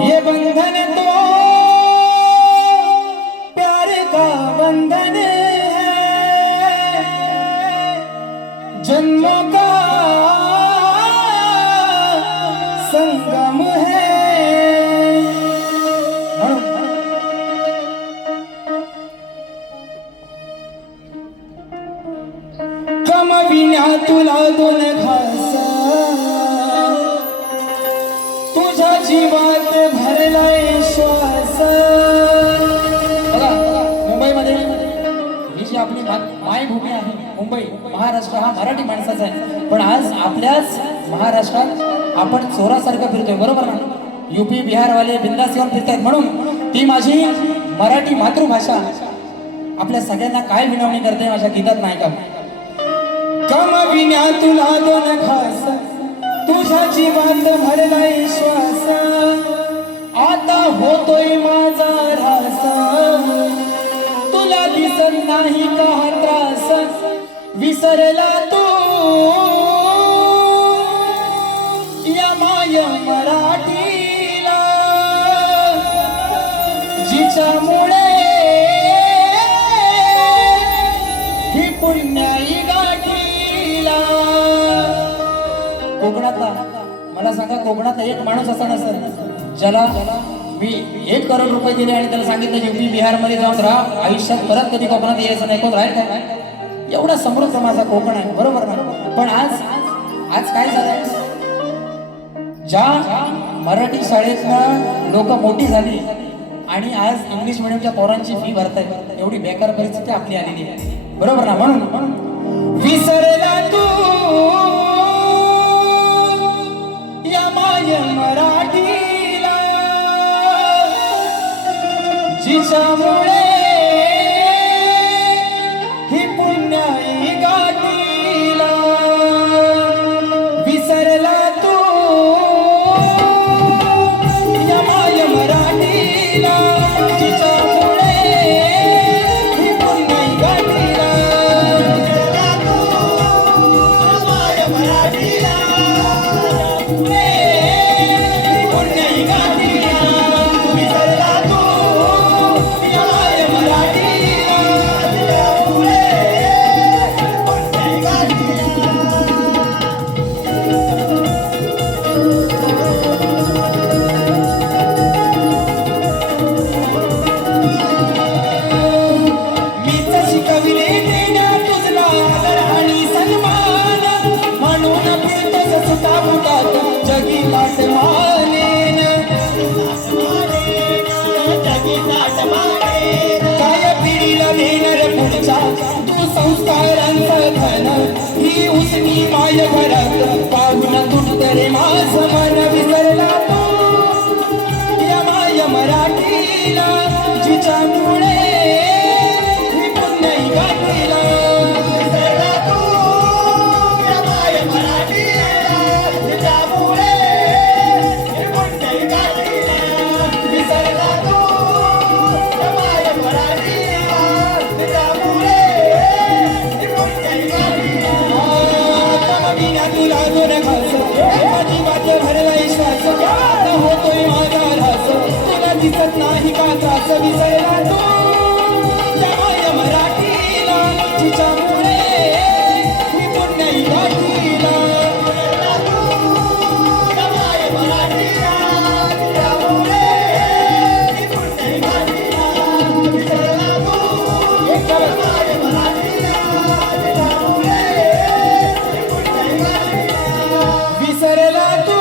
ये बंधन तो प्यार का बंधन है, जन्मों का संगम है। कमविना तुला दोन घास, तुझ्या जीवात भरलाय श्वास। बघा मुंबईमध्ये ही जी आपली मायभूमी आहे, मुंबई महाराष्ट्र हा मराठी माणसाचा आहे, पण आज आपल्याच महाराष्ट्रात आपण चोरासारखं फिरतोय, बरोबर ना? यूपी बिहारवाले बिंदास येऊन फिरतायत, म्हणून ती माझी मराठी मातृभाषा आपल्या सगळ्यांना काय विनवणी करते माझ्या गीतात नाही का? कमविना तुला दोन घास, तुझ्या जीवात भरलाय श्वास। आता होतोय माझा रास, तुला दिसत नाही का त्रास? विसरला तू या माय मराठीला, जिच्यामुळे ही पुण्याई गाठीला। कोकणातला मला सांगा, कोकणातला एक माणूस असा नसेल ज्याला मी 1 करोड रुपये दिले आणि त्याला सांगितलं यूपी बिहार मध्ये जाऊन राहा, आयुष्यात परत कधी कोकणात यायचं नाही, कोण राहील काय? एवढा समृद्ध माझा कोकण आहे, बरोबर ना? पण आज काय झालंय? ज्या मराठी शाळेतनं लोक मोठी झाली आणि आज इंग्लिश मिडियमच्या पोरांची फी भरतायत, एवढी बेकार परिस्थिती आपली आलेली आहे, बरोबर ना? म्हणून विसरला तू या माय मराठीला, जिच्यामुळे ही पुण्याई गाठीला। विसरला तू या माय मराठीला, जिच्यामुळे ही पुण्याई गाठीला। विसरला तू या माय मराठीला, ही पुण्याई गाठीला। विसरला तू या माय मराठीला, जिच्यामुळे ही पुण्याई गाठीला। मीच शिकविले देण्या तुझला आदर आणि सन्मान, म्हणून फिरतोस सुटा बुटात जगी लाट मानेन। काय पिढीला देणार पुढच्या तू संस्कारांचं धन, ही उसनी माय घरात पाहून तुटत रे माझ मन। विसरला तू या माय मराठीला, जिच्यामुळे ही पुण्याई गाठीला। विसरला तू या माय मराठीला, जिच्यामुळे ही पुण्याई गाठीला। विसरला तू या माय मराठीला, जिच्यामुळे ही पुण्याई गाठीला। कमविना तुला दोन घास, तुझ्या जीवात भरलाय श्वास। आता होतोय माझा रास, तुला दिसत नाही का त्रास? विसरला तू या माय मराठीला, जिच्यामुळे ही पुण्याई गाठीला। विसरला तू या माय मराठीला, जिच्यामुळे ही पुण्याई गाठीला। विसरला तू या माय मराठीला, जिच्यामुळे ही पुण्याई गाठीला। विसरला तू